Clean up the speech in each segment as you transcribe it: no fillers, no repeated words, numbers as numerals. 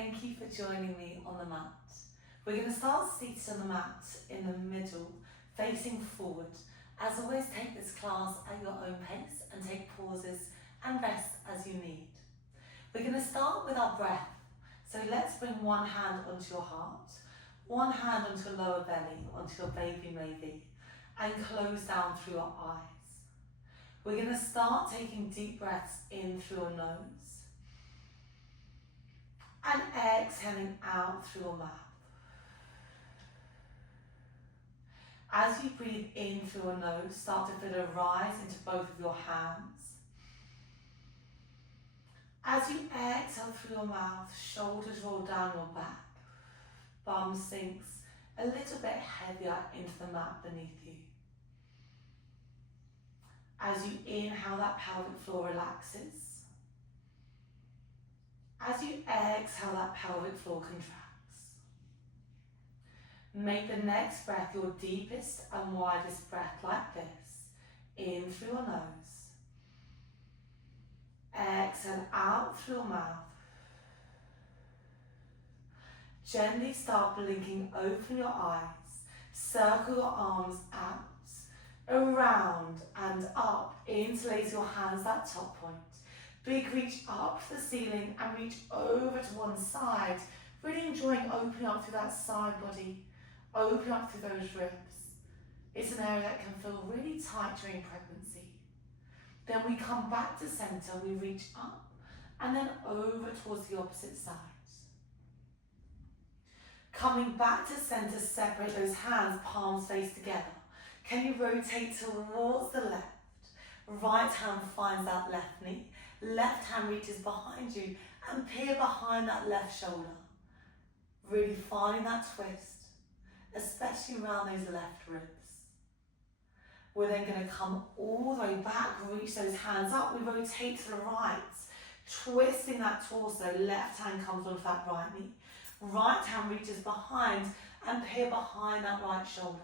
Thank you for joining me on the mat. We're going to start seated on the mat in the middle, facing forward. As always, take this class at your own pace and take pauses and rest as you need. We're going to start with our breath. So let's bring one hand onto your heart, one hand onto your lower belly, onto your baby maybe, and close down through your eyes. We're going to start taking deep breaths in through your nose and exhaling out through your mouth. As you breathe in through your nose, start to feel a rise into both of your hands. As you exhale through your mouth, shoulders roll down your back, bum sinks a little bit heavier into the mat beneath you. As you inhale, that pelvic floor relaxes. As you exhale, that pelvic floor contracts. Make the next breath your deepest and widest breath like this. In through your nose. Exhale out through your mouth. Gently start blinking, open your eyes. Circle your arms out, around and up. Interlace your hands, that top point. Big reach up to the ceiling and reach over to one side. Really enjoying opening up through that side body. Open up through those ribs. It's an area that can feel really tight during pregnancy. Then we come back to center, we reach up and then over towards the opposite side. Coming back to center, separate those hands, palms face together. Can you rotate towards the left? Right hand finds that left knee. Left hand reaches behind you and peer behind that left shoulder. Really finding that twist, especially around those left ribs. We're then going to come all the way back, reach those hands up. We rotate to the right, twisting that torso. Left hand comes onto that right knee. Right hand reaches behind and peer behind that right shoulder.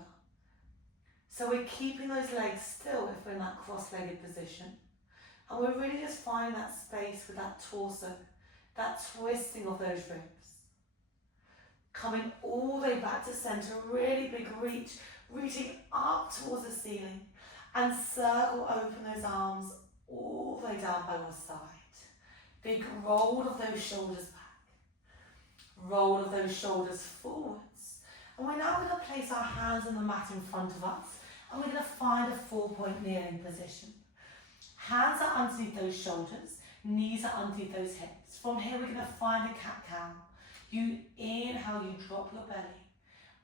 So we're keeping those legs still if we're in that cross-legged position. And we're really just finding that space with that torso, that twisting of those ribs. Coming all the way back to center, really big reach, reaching up towards the ceiling and circle open those arms all the way down by your side. Big roll of those shoulders back. Roll of those shoulders forwards. And we're now going to place our hands on the mat in front of us and we're going to find a 4-point kneeling position. Hands are underneath those shoulders, knees are underneath those hips. From here we're going to find a cat-cow. You inhale, you drop your belly,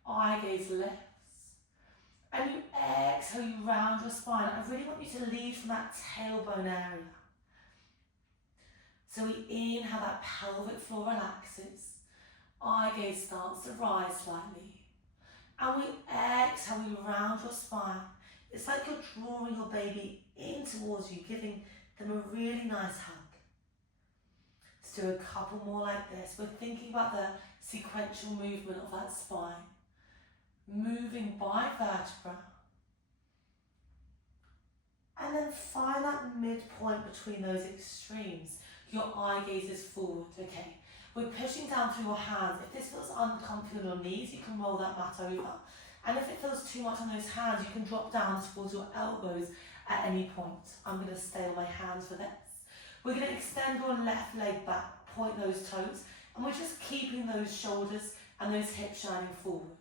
eye gaze lifts, and you exhale, you round your spine. I really want you to lead from that tailbone area. So we inhale, that pelvic floor relaxes, eye gaze starts to rise slightly, and we exhale, we round your spine. It's like you're drawing your baby in towards you, giving them a really nice hug. Let's do a couple more like this. We're thinking about the sequential movement of that spine. Moving by vertebra. And then find that midpoint between those extremes. Your eye gaze is forward, okay? We're pushing down through your hands. If this feels uncomfortable on your knees, you can roll that mat over. And if it feels too much on those hands, you can drop down towards your elbows at any point. I'm going to stay on my hands for this. We're going to extend your left leg back, point those toes, and we're just keeping those shoulders and those hips shining forward.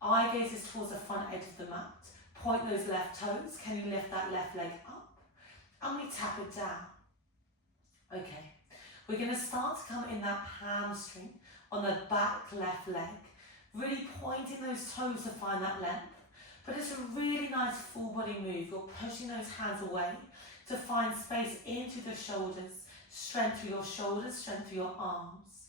Eye gaze is towards the front edge of the mat. Point those left toes. Can you lift that left leg up? And we tap it down. Okay. We're going to start to come in that hamstring on the back left leg. Really pointing those toes to find that length. But it's a really nice full body move. You're pushing those hands away to find space into the shoulders. Strength through your shoulders, strength through your arms.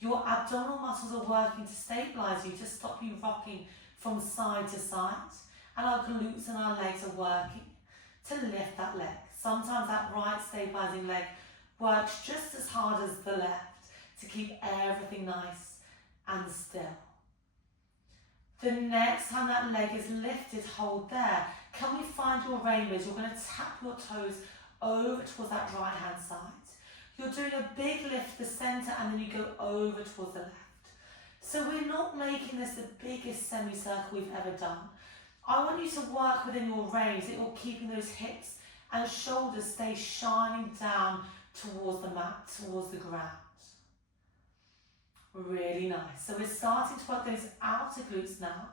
Your abdominal muscles are working to stabilize you, to stop you rocking from side to side. And our glutes and our legs are working to lift that leg. Sometimes that right stabilizing leg works just as hard as the left to keep everything nice and still. The next time that leg is lifted, hold there. Can we find your rainbows? You're going to tap your toes over towards that right hand side. You're doing a big lift to the centre and then you go over towards the left. So we're not making this the biggest semicircle we've ever done. I want you to work within your range, that you're keeping those hips and shoulders stay shining down towards the mat, towards the ground. Really nice. So we're starting to work those outer glutes now.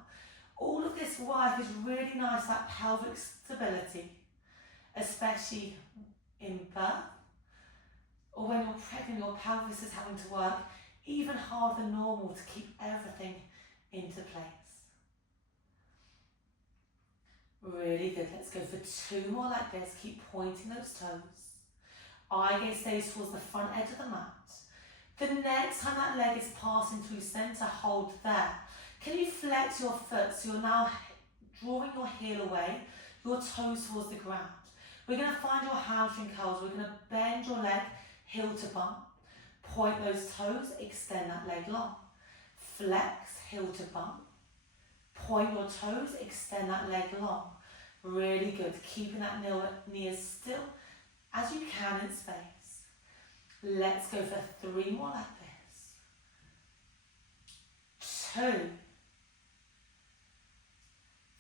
All of this work is really nice, that pelvic stability, especially in birth, or when you're pregnant, your pelvis is having to work even harder than normal to keep everything into place. Really good. Let's go for 2 more like this. Keep pointing those toes. Eye gaze stays towards the front edge of the mat. The next time that leg is passing through centre, hold there. Can you flex your foot so you're now drawing your heel away, your toes towards the ground? We're going to find your hamstring curls. We're going to bend your leg heel to bum. Point those toes, extend that leg long. Flex, heel to bum. Point your toes, extend that leg long. Really good. Keeping that knee as still as you can in space. Let's go for 3 more like this. 2.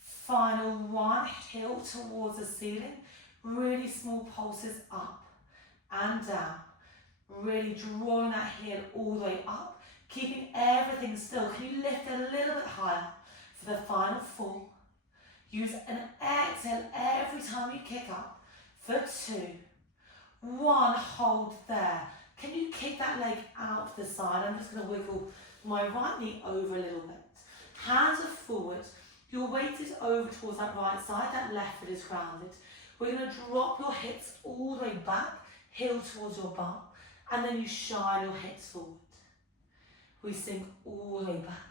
Final 1. Heel towards the ceiling. Really small pulses up and down. Really drawing that heel all the way up. Keeping everything still. Can you lift a little bit higher for the final 4? Use an exhale every time you kick up. For 2. 1, hold there. Can you kick that leg out to the side? I'm just going to wiggle my right knee over a little bit. Hands are forward. Your weight is over towards that right side. That left foot is grounded. We're going to drop your hips all the way back, heel towards your bum, and then you shine your hips forward. We sink all the way back.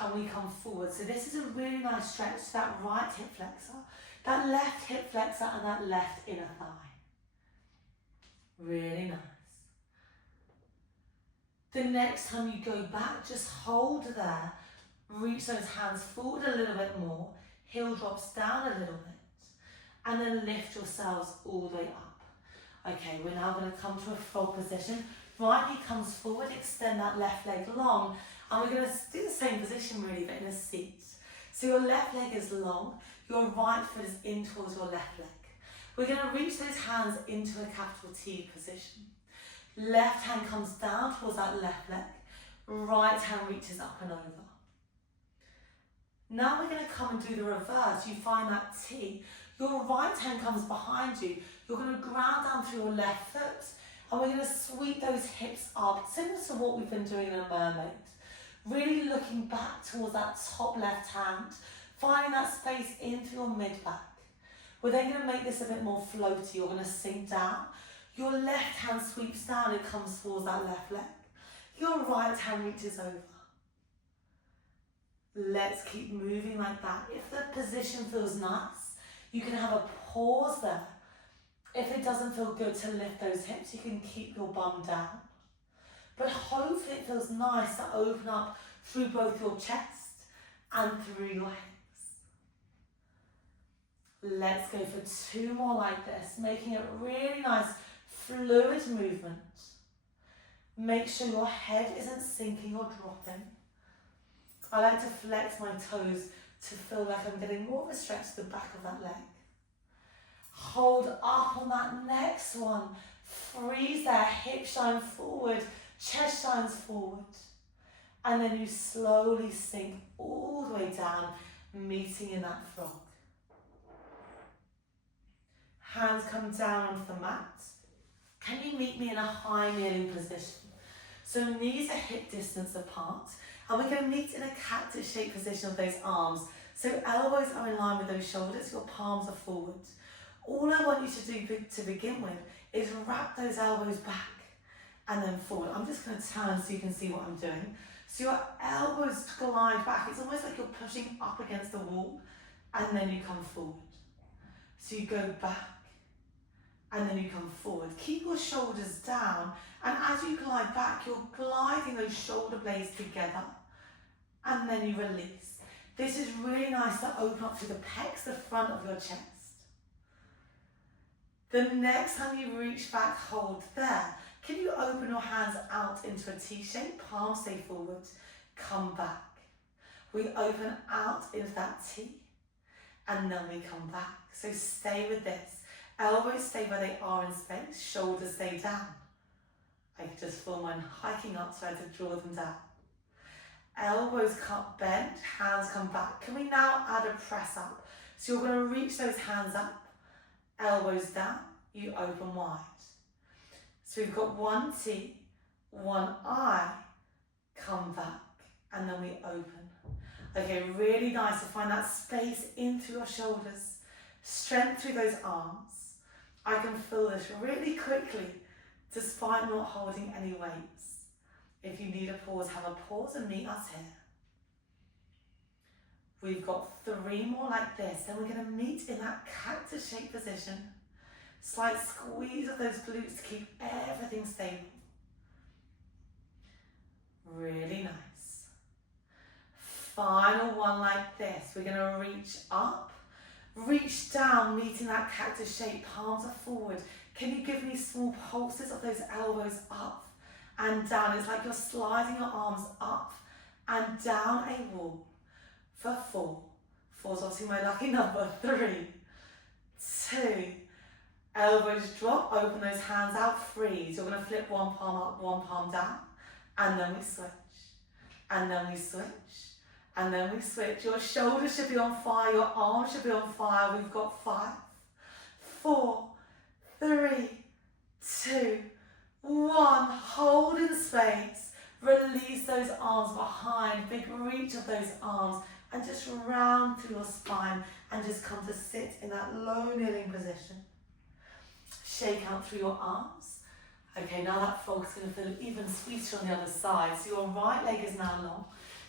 And we come forward. So this is a really nice stretch to that right hip flexor, that left hip flexor, and that left inner thigh. Really nice. The next time you go back, just hold there. Reach those hands forward a little bit more. Heel drops down a little bit. And then lift yourselves all the way up. Okay, we're now going to come to a frog position. Right knee comes forward, extend that left leg long. And we're going to do the same position really, but in a seat. So your left leg is long, your right foot is in towards your left leg. We're going to reach those hands into a capital T position. Left hand comes down towards that left leg. Right hand reaches up and over. Now we're going to come and do the reverse. You find that T. Your right hand comes behind you. You're going to ground down through your left foot. And we're going to sweep those hips up, similar to what we've been doing in a mermaid. Really looking back towards that top left hand. Finding that space into your mid-back. We're then going to make this a bit more floaty. You're going to sink down. Your left hand sweeps down, it comes towards that left leg. Your right hand reaches over. Let's keep moving like that. If the position feels nice, you can have a pause there. If it doesn't feel good to lift those hips, you can keep your bum down. But hopefully it feels nice to open up through both your chest and through your hips. Let's go for 2 more like this, making it really nice, fluid movement. Make sure your head isn't sinking or dropping. I like to flex my toes to feel like I'm getting more of a stretch to the back of that leg. Hold up on that next one. Freeze there, hip shine forward, chest shines forward. And then you slowly sink all the way down, meeting in that frog. Hands come down onto the mat. Can you meet me in a high kneeling position? So knees are hip distance apart. And we're going to meet in a cactus shaped position of those arms. So elbows are in line with those shoulders, your palms are forward. All I want you to do to begin with is wrap those elbows back and then forward. I'm just going to turn so you can see what I'm doing. So your elbows glide back. It's almost like you're pushing up against the wall and then you come forward. So you go back and then you come forward. Keep your shoulders down, and as you glide back, you're gliding those shoulder blades together and then you release. This is really nice to open up through the pecs, the front of your chest. The next time you reach back, hold there. Can you open your hands out into a T shape? Palms stay forward. Come back. We open out into that T and then we come back. So stay with this. Elbows stay where they are in space. Shoulders stay down. I can just feel mine hiking up, so I had to draw them down. Elbows can't bend, hands come back. Can we now add a press up? So you're going to reach those hands up, elbows down, you open wide. So we've got one T, one I, come back, and then we open. Okay, really nice to find that space into your shoulders, strength through those arms. I can feel this really quickly, despite not holding any weights. If you need a pause, have a pause and meet us here. We've got 3 more like this, then we're going to meet in that cactus shape position. Slight squeeze of those glutes to keep everything stable. Really nice. Final one like this. We're going to reach up, reach down, meeting that cactus shape, palms are forward. Can you give me small pulses of those elbows up and down? It's like you're sliding your arms up and down a wall for 4. 4 is obviously my lucky number. 3, 2, elbows drop, open those hands out, freeze. You're going to flip one palm up, one palm down, and then we switch. And then we switch. And then we switch. Your shoulders should be on fire, your arms should be on fire. We've got 5, 4, 3, 2, 1. Hold in space. Release those arms behind. Big reach of those arms. And just round through your spine. And just come to sit in that low kneeling position. Shake out through your arms. Okay, now that frog's going to feel even sweeter on the other side. So your right leg is now long.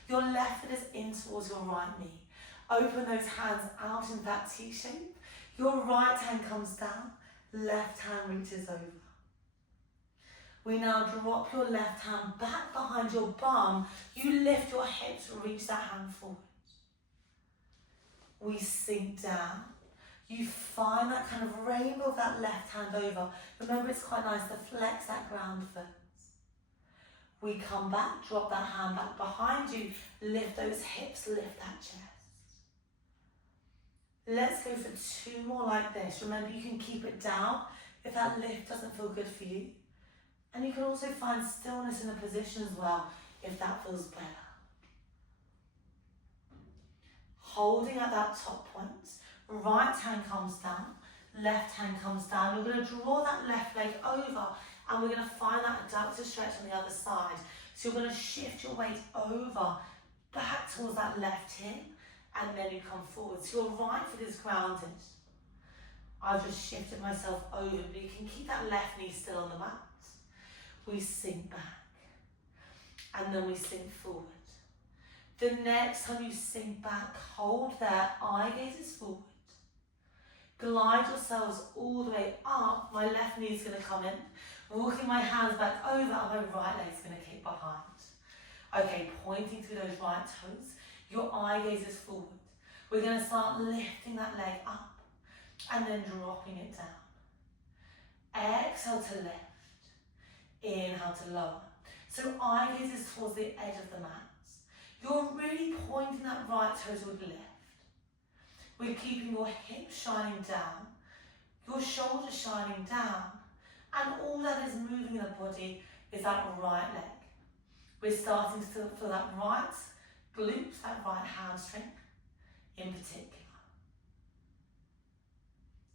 Your left foot is in towards your right knee. Open those hands out in that T shape. Your right hand comes down. Left hand reaches over. We now drop your left hand back behind your bum. You lift your hips, reach that hand forward. We sink down. You find that kind of rainbow of that left hand over. Remember, it's quite nice to flex that ground first. We come back, drop that hand back behind you, lift those hips, lift that chest. Let's go for 2 more like this. Remember, you can keep it down if that lift doesn't feel good for you. And you can also find stillness in the position as well if that feels better. Holding at that top point, right hand comes down, left hand comes down. We're going to draw that left leg over and we're going to find that adductor stretch on the other side. So you're going to shift your weight over, back towards that left hip, and then you come forward. So your right foot is grounded. I've just shifted myself over, but you can keep that left knee still on the mat. We sink back, and then we sink forward. The next time you sink back, hold there, eye gaze is forward. Glide yourselves all the way up. My left knee is going to come in. Walking my hands back over, and my right leg is going to kick behind. Okay, pointing through those right toes. Your eye gaze is forward. We're going to start lifting that leg up and then dropping it down. Exhale to lift. Inhale to lower. So eye gaze is towards the edge of the mat. You're really pointing that right toe to the left. We're keeping your hips shining down, your shoulders shining down, and all that is moving in the body is that right leg. We're starting to feel that right glutes, that right hamstring in particular.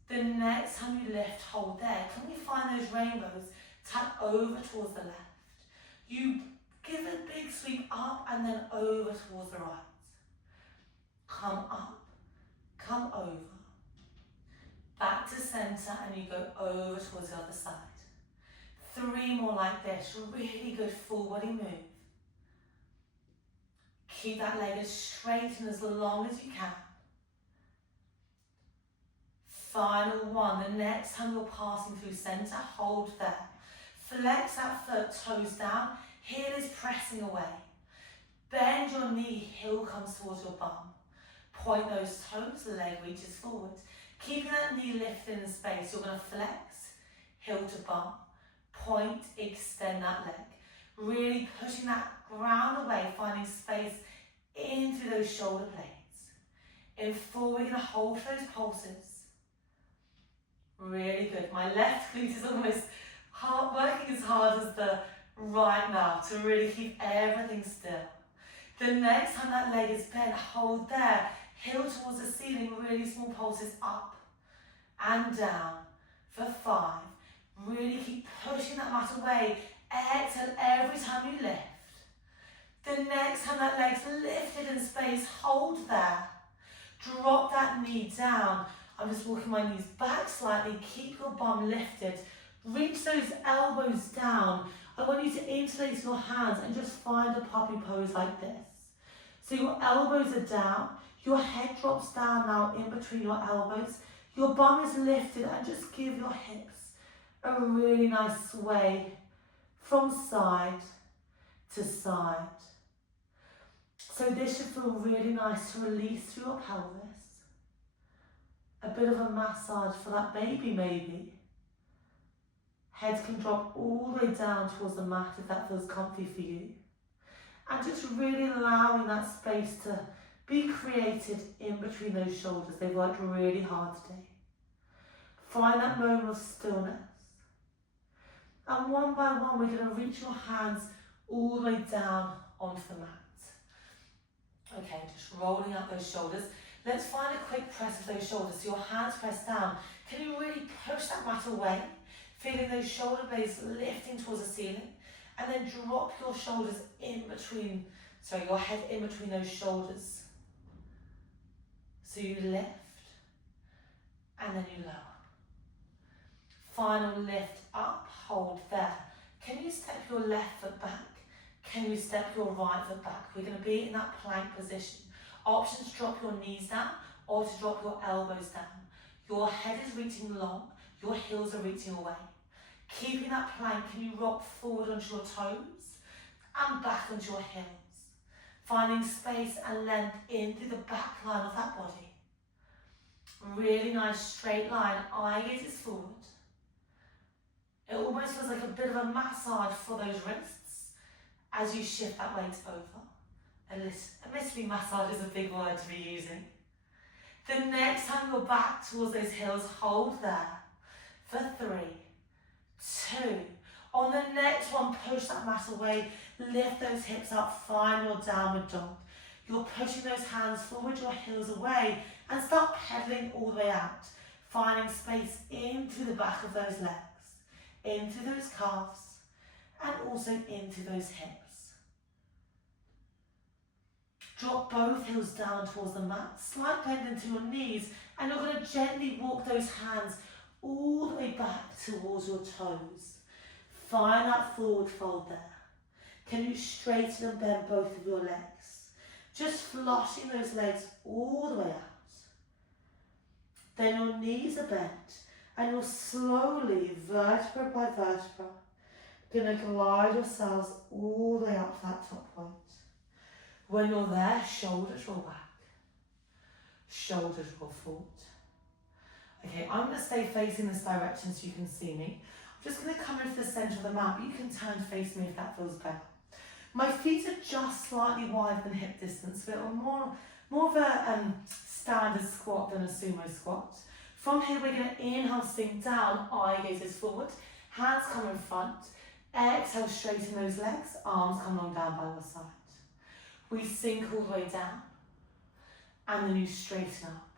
The next time you lift, hold there. Can we find those rainbows? Tap over towards the left. You give a big sweep up and then over towards the right. Come up, come over. Back to center and you go over towards the other side. 3 more like this. Really good full body move. Keep that leg as straight and as long as you can. Final one. The next time you're passing through center, hold there. Flex that foot, toes down. Heel is pressing away. Bend your knee, heel comes towards your bum. Point those toes, leg reaches forward. Keeping that knee lifted in space, you're going to flex, heel to bum, point, extend that leg. Really pushing that ground away, finding space in through those shoulder blades. In 4, we're going to hold those pulses. Really good. My left glute is almost working as hard as the right now to really keep everything still. The next time that leg is bent, hold there. Heel towards the ceiling, really small pulses up and down for 5. Really keep pushing that mat away. Exhale every time you lift. The next time that leg's lifted in space, hold there. Drop that knee down. I'm just walking my knees back slightly. Keep your bum lifted. Reach those elbows down. I want you to interlace your hands and just find a puppy pose like this. So your elbows are down. Your head drops down now in between your elbows. Your bum is lifted and just give your hips a really nice sway from side to side. So this should feel really nice to release through your pelvis. A bit of a massage for that baby maybe. Head can drop all the way down towards the mat if that feels comfy for you. And just really allowing that space to be created in between those shoulders. They've worked really hard today. Find that moment of stillness. And one by one, we're going to reach your hands all the way down onto the mat. Okay, just rolling out those shoulders. Let's find a quick press of those shoulders. So your hands press down. Can you really push that mat away? Feeling those shoulder blades lifting towards the ceiling. And then drop your shoulders in between, your head in between those shoulders. So you lift, and then you lower. Final lift up, hold there. Can you step your left foot back? Can you step your right foot back? We're going to be in that plank position. Options, drop your knees down or to drop your elbows down. Your head is reaching long, your heels are reaching away. Keeping that plank, can you rock forward onto your toes and back onto your heels? Finding space and length in through the back line of that body. Really nice straight line, eye gaze is forward. It almost feels like a bit of a massage for those wrists as you shift that weight over. Admittedly, massage is a big word to be using. The next time you're back towards those heels, hold there for 3, 2. On the next one, push that mat away, lift those hips up, find your downward dog. You're pushing those hands forward, your heels away, and start pedaling all the way out, finding space into the back of those legs, into those calves, and also into those hips. Drop both heels down towards the mat, slight bend into your knees, and you're going to gently walk those hands all the way back towards your toes. Find that forward fold there. Can you straighten and bend both of your legs? Just flushing those legs all the way out. Then your knees are bent, and you're slowly, vertebra by vertebra, going to glide yourselves all the way up to that top point. When you're there, shoulders roll back, shoulders roll forward. Okay, I'm going to stay facing this direction so you can see me. I'm just going to come into the centre of the mat. You can turn to face me if that feels better. My feet are just slightly wider than hip distance, so more of a standard squat than a sumo squat. From here, we're going to inhale, sink down, eye gazes forward, hands come in front. Exhale, straighten those legs, arms come long down by your side. We sink all the way down, and then you straighten up.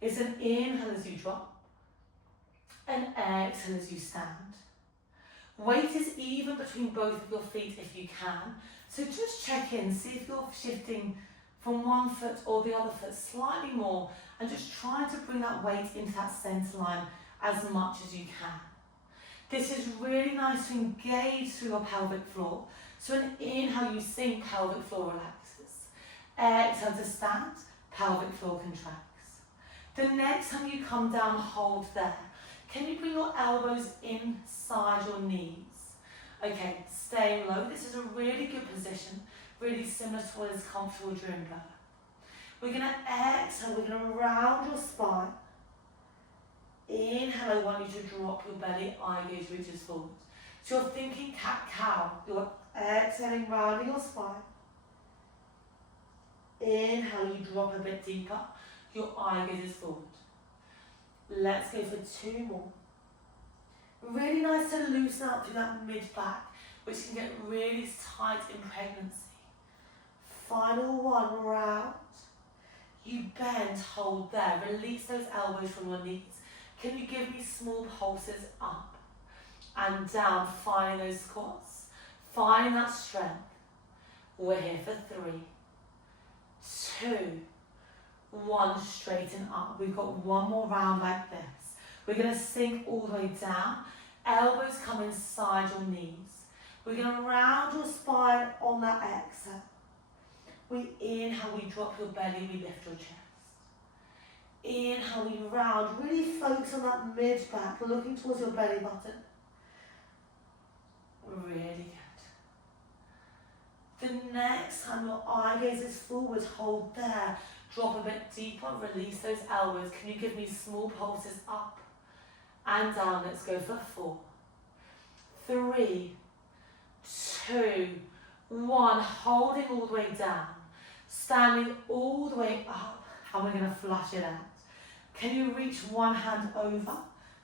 It's an inhale as you drop, and exhale as you stand. Weight is even between both of your feet if you can, so just check in, see if you're shifting from one foot or the other foot slightly more, and just try to bring that weight into that centre line as much as you can. This is really nice to engage through your pelvic floor. So an inhale, you sink, pelvic floor relaxes. Exhale to stand, pelvic floor contracts. The next time you come down, hold there. Can you bring your elbows inside your knees? Okay, staying low. This is a really good position, really similar to what is comfortable during birth. We're going to exhale, we're going to round your spine. Inhale, I want you to drop your belly, eye gaze reaches forward. So you're thinking cat-cow. You're exhaling, rounding your spine. Inhale, you drop a bit deeper. Your eye gaze is forward. Let's go for 2 more. Really nice to loosen up through that mid-back, which can get really tight in pregnancy. Final one, round. You bend, hold there. Release those elbows from your knees. Can you give me small pulses up and down, finding those squats, finding that strength. We're here for 3, 2, 1, straighten up. We've got one more round like this. We're going to sink all the way down. Elbows come inside your knees. We're going to round your spine on that exhale. We inhale, we drop your belly, we lift your chest. Inhale, we round. Really focus on that mid-back, looking towards your belly button. Really good. The next time your eye gaze is forward, hold there. Drop a bit deeper, release those elbows. Can you give me small pulses up and down? Let's go for 4, 3, 2, 1. Holding all the way down. Standing all the way up. And we're going to flush it out. Can you reach one hand over?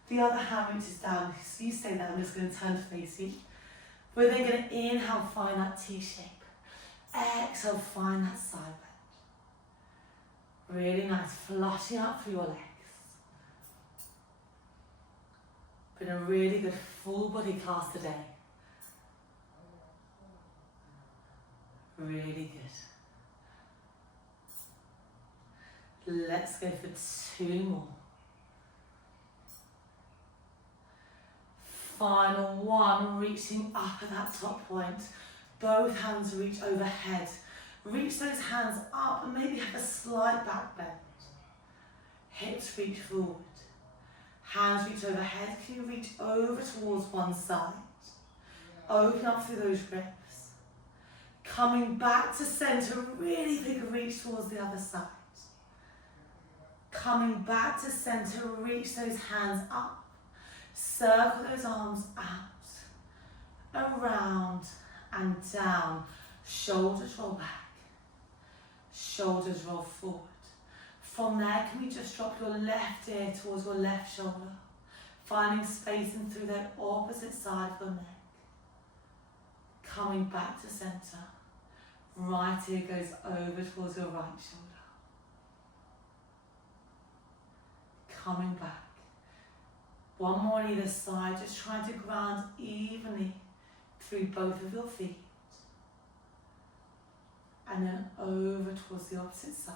The other hand reaches down. So you stay there. I'm just going to turn to face you. We're then going to inhale, find that T shape. Exhale, find that side bend. Really nice, flushing out through your legs. Been a really good full body class today. Really good. Let's go for 2 more. Final one, reaching up at that top point. Both hands reach overhead. Reach those hands up and maybe have a slight back bend. Hips reach forward. Hands reach overhead. Can you reach over towards one side? Open up through those ribs. Coming back to center, really big reach towards the other side. Coming back to center, reach those hands up. Circle those arms out, around and down. Shoulders roll back, shoulders roll forward. From there, can we just drop your left ear towards your left shoulder, finding space in through the opposite side of your neck. Coming back to center. Right ear goes over towards your right shoulder. Coming back. One more on either side, just trying to ground evenly through both of your feet. And then over towards the opposite side.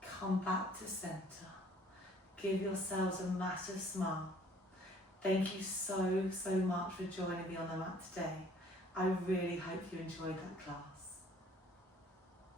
Come back to center. Give yourselves a massive smile. Thank you so much for joining me on the mat today. I really hope you enjoyed that class.